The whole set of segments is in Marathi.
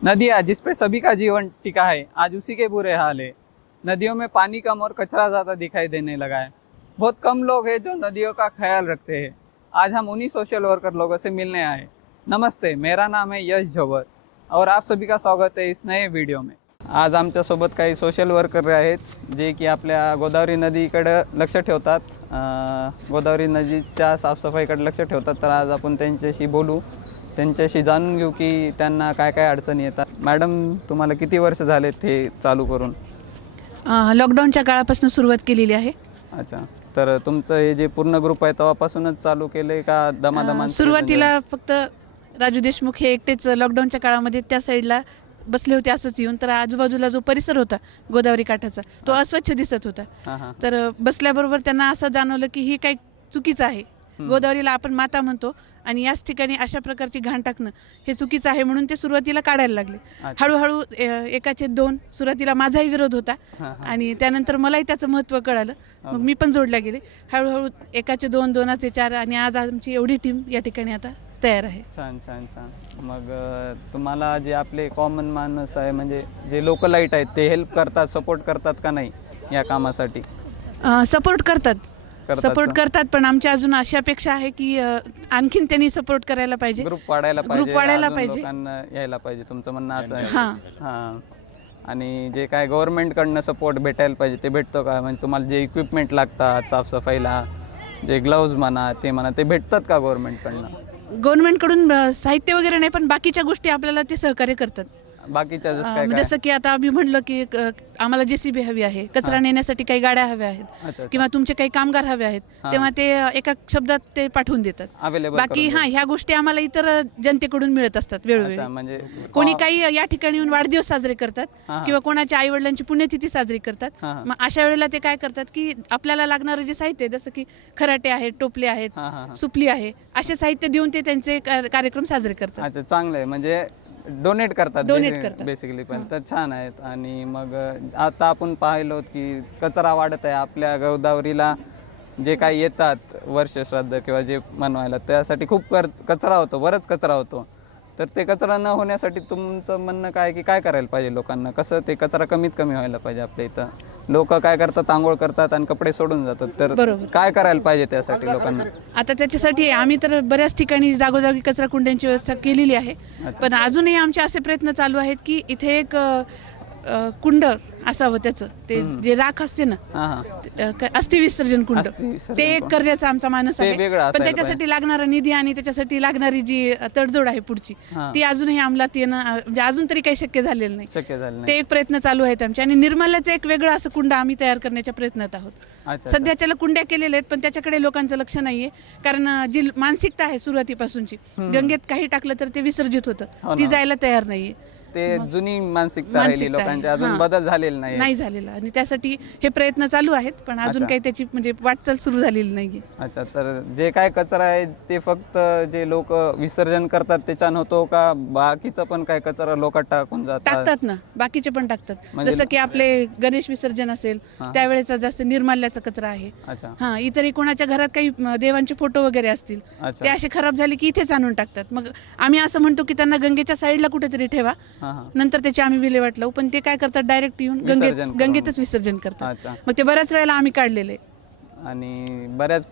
नदियाँ जिस पे सभी का जीवन टिका है, आज उसी के बुरे हाल है। नदियों में पानी कम और कचरा ज़्यादा दिखाई देने लगा है। बहुत कम लोग हैं जो नदियों का ख्याल रखते हैं। आज हम उन्हीं सोशल वर्कर लोगों से मिलने आए। नमस्ते, मेरा नाम है यश झोवर और आप सभी का स्वागत है इस नए व्हिडिओ में। आज आमच्यासोबत काही सोशल वर्कर आहेत जे की आपल्या गोदावरी नदीकडे लक्ष ठेवतात, गोदावरी नदीच्या साफसफाईकडे लक्ष ठेवतात। तर आज आपण त्यांच्याशी बोलू, त्यांच्याशी जाणून घेऊ की त्यांना काय काय अडचणी येतात। मॅडम, तुम्हाला किती वर्ष झालेत हे चालू करून? लॉकडाऊनच्या काळापासून सुरुवात केलेली आहे। अच्छा, तर तुमचं हे जे पूर्ण ग्रुप आहे तेव्हापासूनच चालू केले का दमादमान? सुरुवातीला फक्त राजू देशमुख हे एकटेच लॉकडाऊनच्या काळामध्ये त्या साईडला बसले होते असंच येऊन, तर आजूबाजूला जो परिसर होता गोदावरी काठाचा तो अस्वच्छ दिसत होता। तर बसल्याबरोबर त्यांना असं जाणवलं की ही काही चुकीचं आहे। गोदावरीला आपण माता म्हणतो आणि याच ठिकाणी अशा प्रकारची घाण टाकणं हे चुकीचं आहे, म्हणून ते सुरुवातीला काढायला लागले। हळूहळू एकाचे दोन, सुरुवातीला माझाही विरोध होता आणि त्यानंतर मलाही त्याचं महत्त्व कळालं, मग मी पण जोडल्या गेले। हळूहळू एकाचे दोन, दोनाचे चार आणि आज आमची एवढी टीम या ठिकाणी आता तयार आहे। छान छान छान। मग तुम्हाला जे आपले कॉमन माणूस आहे म्हणजे जे लोकलाईट आहेत ते हेल्प करतात, सपोर्ट करतात का नाही या कामासाठी? सपोर्ट करतात पण आमच्या अजून अशी अपेक्षा आहे की आणखीन त्यांनी सपोर्ट करायला पाहिजे, ग्रुप वाढायला पाहिजे, पाहिजे, लोकांना यायला पाहिजे, तुमचं म्हणणं असं आहे? हां। आणि जे काय गव्हर्नमेंटकडनं सपोर्ट भेटायला पाहिजे ते भेटतो का? म्हणजे तुम्हाला जे इक्विपमेंट लागतात साफसफाईला, जे ग्लव्ज म्हणा ते म्हणा, ते भेटतात का गव्हर्नमेंटकडनं? गव्हर्नमेंटकडून साहित्य वगैरे नाही, पण बाकीच्या गोष्टी आपल्याला ते सहकार्य करतात। बाकीच्या जसं की आता आम्ही म्हणलं की आम्हाला JCB हवी आहे, कचरा नेण्यासाठी काही गाड्या हव्या आहेत किंवा तुमचे काही कामगार हवे आहेत, तेव्हा ते एका शब्दात ते पाठवून देतात। बाकी ह्या गोष्टी आम्हाला इतर जनतेकडून मिळत असतात वेळोवेळी। म्हणजे कोणी काही या ठिकाणी येऊन वाढदिवस साजरे करतात किंवा कोणाच्या आई वडिलांची पुण्यतिथी साजरी करतात, मग अशा वेळेला ते काय करतात की आपल्याला लागणारं जे साहित्य जसं की खराटे आहेत, टोपले आहेत, सुपली आहे, असे साहित्य देऊन ते त्यांचे कार्यक्रम साजरे करतात। अच्छा, चांगलं आहे, म्हणजे डोनेट करतात बेसिकली। पण तर छान आहेत। आणि मग आता आपण पाहिलो की कचरा वाढत आहे आपल्या गोदावरीला, जे काही येतात वर्ष श्राद्ध किंवा जे मनवायला त्यासाठी खूप कचरा होतो, बरंच कचरा होतो। तर ते कचरा न होण्यासाठी तुमचं म्हणणं काय की काय करायला पाहिजे लोकांना? कसं ते कचरा कमीत कमी व्हायला पाहिजे? आपल्या इथं लोक काय करतात, आंघोळ करतात आणि कपडे सोडून जातात, तर काय करायला पाहिजे त्यासाठी लोकांना? आता त्याच्यासाठी आम्ही तर बऱ्याच ठिकाणी जागोजागी कचरा कुंड्यांची व्यवस्था केलेली आहे, पण अजूनही आमचे असे प्रयत्न चालू आहेत की इथे एक कुंड असावं, त्याचं ते जे राख असते ना, अस्थि विसर्जन कुंड, ते एक करण्याचा आमचा मानस आहे। पण त्याच्यासाठी लागणारा निधी आणि त्याच्यासाठी लागणारी जी तडजोड आहे पुढची, ती अजूनही अंमलात येणं म्हणजे अजून तरी काही शक्य झालेलं नाही। ते एक प्रयत्न चालू आहेत आमचे, आणि निर्मल्याचं एक वेगळं असं कुंड आम्ही तयार करण्याच्या प्रयत्नात आहोत। सध्या त्याला कुंड्या केलेल्या आहेत, पण त्याच्याकडे लोकांचं लक्ष नाहीये, कारण जी मानसिकता आहे सुरुवातीपासूनची, गंगेत काही टाकलं तर ते विसर्जित होतं, ती जायला तयार नाहीये। ते जुनी मानसिकता राहिली लोकांच्या, अजून बदल झालेला नाही झालेला, आणि त्यासाठी हे प्रयत्न चालू आहेत, पण अजून काही त्याची म्हणजे वाटचाल सुरू झालेली नाहीये। अच्छा, तर जे काय कचरा आहे ते फक्त जे लोक विसर्जन करतात त्याच्यानं होतो का बाकीचा पण काय कचरा लोक टाकून टाकतात ना? बाकीचे पण टाकतात, जसं की आपले गणेश विसर्जन असेल त्यावेळेचा जास्त निर्माल्याचा कचरा आहे। इतरही कोणाच्या घरात काही देवांचे फोटो वगैरे असतील, ते असे खराब झाले की इथेच आणून टाकतात। मग आम्ही असं म्हणतो की त्यांना गंगेच्या साईडला कुठेतरी ठेवा, नंतर त्याची आम्ही विल्हेवाट लावू, पण ते काय करतात, डायरेक्ट येऊन गंगेतच विसर्जन करतात। मग ते बऱ्याच वेळेला आम्ही काढलेले, आणि बऱ्याच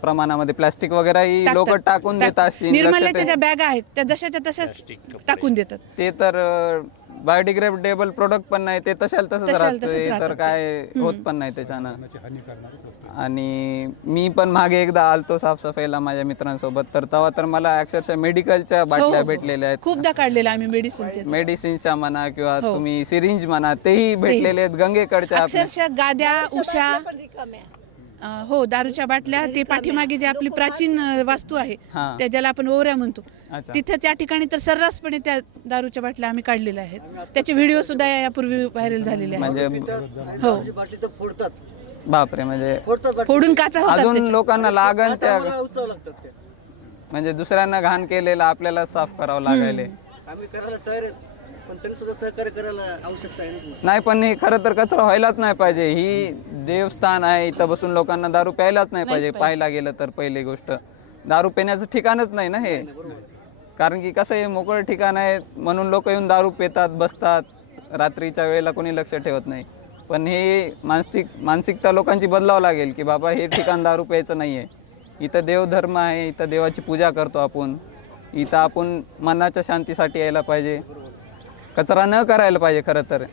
प्रमाणामध्ये प्लास्टिक वगैरे लोक टाकून देतात। निर्मल्याच्या ज्या बॅग आहेत त्या जशाच्या तशाच टाकून देतात, ते तर बायोडिग्रेडेबल प्रोडक्ट पण नाही, ते तशाला तसंच राहतं, तर काय होत पण नाही त्याच्यानं। आणि मी पण मागे एकदा आलतो साफसफाईला माझ्या मित्रांसोबत, तर तेव्हा तर मला अक्षरशः मेडिकलच्या बाटल्या भेटलेल्या आहेत, खूपदा काढलेल्या आम्ही मेडिसिनच्या म्हणा किंवा तुम्ही सिरिंज म्हणा, तेही भेटलेले आहेत गंगेकडच्या। अक्षरशः गाद्या, उषा, हो, दारूच्या बाटल्या, ते पाठीमागे जे आपली प्राचीन वास्तू आहे त्या ज्याला आपण ओवऱ्या म्हणतो, तिथे त्या ठिकाणी तर सर्रासपणे त्या दारूच्या बाटल्या आम्ही काढलेल्या आहेत। त्याचे व्हिडिओ सुद्धा यापूर्वी व्हायरल झालेले आहेत। हो, बापरे, म्हणजे फोडून काचा होतात, अजून लोकांना लागन त्या, म्हणजे दुसऱ्यांना घाण केलेलं आपल्याला साफ करावं लागायले। नाही, पण हे खरं तर कचरा व्हायलाच नाही पाहिजे। ही देवस्थान आहे, इथं बसून लोकांना दारू प्यायलाच नाही पाहिजे। पाहायला गेलं तर पहिली गोष्ट दारू पिण्याचं ठिकाणच नाही ना हे। कारण की कसं हे मोकळं ठिकाण आहे म्हणून लोक येऊन दारू पितात, बसतात, रात्रीच्या वेळेला कोणी लक्ष ठेवत नाही. पण हे मानसिकता लोकांची बदलावं लागेल की बाबा हे ठिकाण दारू प्यायचं नाही आहे. इथं देवधर्म आहे, इथं देवाची पूजा करतो आपण, इथं आपण मनाच्या शांतीसाठी यायला पाहिजे, कचरा न करायला पाहिजे खरं तर.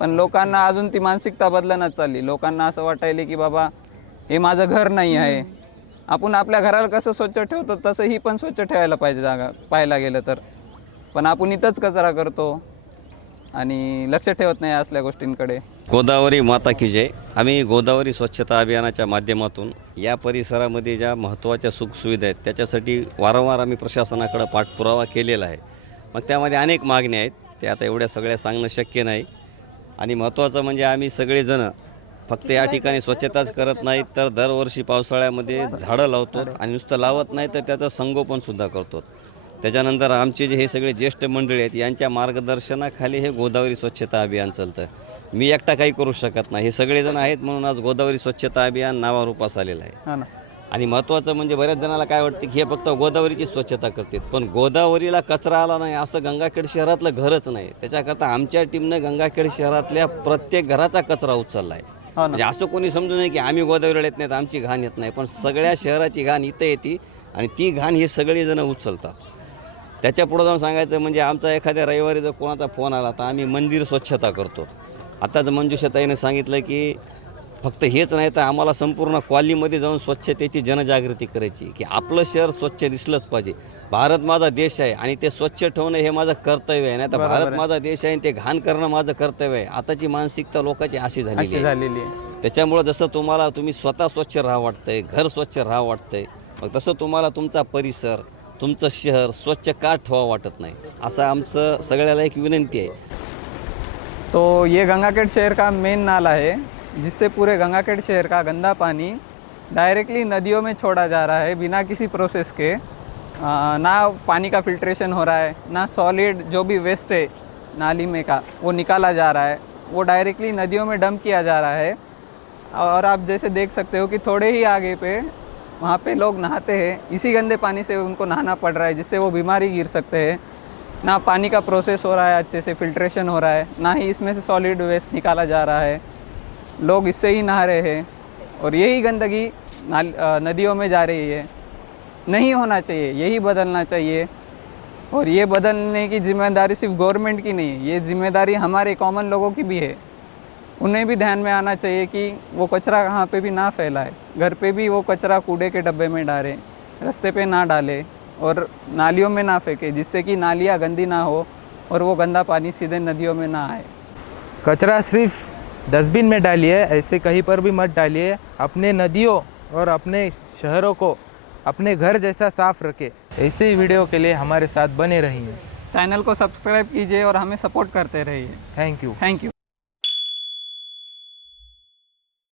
पण लोकांना अजून ती मानसिकता बदलण्यात चालली. लोकांना असं वाटायले की बाबा हे माझं घर नाही आहे. आपण आपल्या घराला कसं स्वच्छ ठेवतो तसं ही पण स्वच्छ ठेवायला पाहिजे जागा पाहायला गेलं तर. पण आपण इथंच कचरा करतो आणि लक्ष ठेवत नाही असल्या गोष्टींकडे. गोदावरी माता की जय. आम्ही गोदावरी स्वच्छता अभियानाच्या माध्यमातून या परिसरामध्ये ज्या महत्त्वाच्या सुखसुविधा आहेत त्याच्यासाठी वारंवार आम्ही प्रशासनाकडे पाठपुरावा केलेला आहे. मग त्यामध्ये अनेक मागण्या आहेत, ते आता एवढ्या सगळ्या सांगणं शक्य नाही. आणि महत्त्वाचं म्हणजे आम्ही सगळेजण फक्त या ठिकाणी स्वच्छताच करत नाहीत तर दरवर्षी पावसाळ्यामध्ये झाडं लावतो आणि नुसतं लावत नाही तर त्याचं संगोपनसुद्धा करतो. त्याच्यानंतर आमचे जे हे सगळे ज्येष्ठ मंडळी आहेत यांच्या मार्गदर्शनाखाली हे गोदावरी स्वच्छता अभियान चालतं. मी एकटा काही करू शकत नाही, हे सगळेजण आहेत म्हणून आज गोदावरी स्वच्छता अभियान नावारूपास आलेलं आहे. हां ना. आणि महत्त्वाचं म्हणजे बऱ्याच जणाला काय वाटतं की हे फक्त गोदावरीची स्वच्छता करतात, पण गोदावरीला कचरा आला नाही असं गंगाखेड शहरातलं घरच नाही. त्याच्याकरता आमच्या टीमनं गंगाखेड शहरातल्या प्रत्येक घराचा कचरा उचलला आहे. म्हणजे असं कोणी समजू नये की आम्ही गोदावरीला येत नाहीत, आमची घाण येत नाही, पण सगळ्या शहराची घाण इथं येते आणि ती घाण हे सगळेजणं उचलतात. त्याच्या पुढं जाऊन सांगायचं म्हणजे आमचा एखाद्या रविवारी जर कोणाचा फोन आला तर आम्ही मंदिर स्वच्छता करतो. आताच मंजुषाताईने सांगितलं की फक्त हेच नाही तर आम्हाला संपूर्ण कॉलनीमध्ये जाऊन स्वच्छतेची जनजागृती करायची की आपलं शहर स्वच्छ दिसलंच पाहिजे. भारत माझा देश आहे आणि ते स्वच्छ ठेवणं हे माझं कर्तव्य आहे. नाही तर भारत माझा देश आहे आणि ते घाण करणं माझं कर्तव्य आहे. आताची मानसिकता लोकांची अशी झालेली आहे. त्याच्यामुळं जसं तुम्ही स्वतः स्वच्छ राहा वाटतंय, घर स्वच्छ राहा वाटतंय, मग तसं तुम्हाला तुमचा परिसर, तुमचं शहर स्वच्छ का ठेवा वाटत नाही, असं आमचं सगळ्याला एक विनंती आहे. तो ये गंगाखेड शहर का मेन नाला है जिससे पूरे गंगाखेड शहर का गंदा पानी डायरेक्टली नदियों में छोड़ा जा रहा है बिना किसी प्रोसेस के. ना पानी का फिल्ट्रेशन हो रहा है, ना सॉलिड जो भी वेस्ट है नाली में का वो निकाला जा रहा है, वो डायरेक्टली नदियों में डंप किया जा रहा है. और आप जैसे देख सकते हो कि थोड़े ही आगे पे वहाँ पे लोग नहाते हैं, इसी गंदे पानी से उनको नहाना पड़ रहा है जिससे वो बीमारी गिर सकते हैं. ना पानी का प्रोसेस हो रहा है अच्छे से, फिल्ट्रेशन हो रहा है, ना ही इसमें से सॉलिड वेस्ट निकाला जा रहा है. लोग इससे ही नहा रहे हैं और यही गंदगी नदियों में जा रही है. नहीं होना चाहिए, यही बदलना चाहिए. और ये बदलने की जिम्मेदारी सिर्फ गवर्नमेंट की नहीं है, ये जिम्मेदारी हमारे कॉमन लोगों की भी है. उन्हें भी ध्यान में आना चाहिए कि वो कचरा कहाँ पे भी ना फैलाए. घर पे भी वो कचरा कूड़े के डब्बे में डालें, रास्ते पे ना डालें और नालियों में ना फेंके, जिससे कि नालियाँ गंदी ना हो और वो गंदा पानी सीधे नदियों में ना आए. कचरा सिर्फ डस्टबिन में डालिए, ऐसे कहीं पर भी मत डालिए. अपने नदियों और अपने शहरों को अपने घर जैसा साफ रखें. ऐसे ही वीडियो के लिए हमारे साथ बने रहिए. चैनल को सब्सक्राइब कीजिए और हमें सपोर्ट करते रहिए. Thank you. Thank you.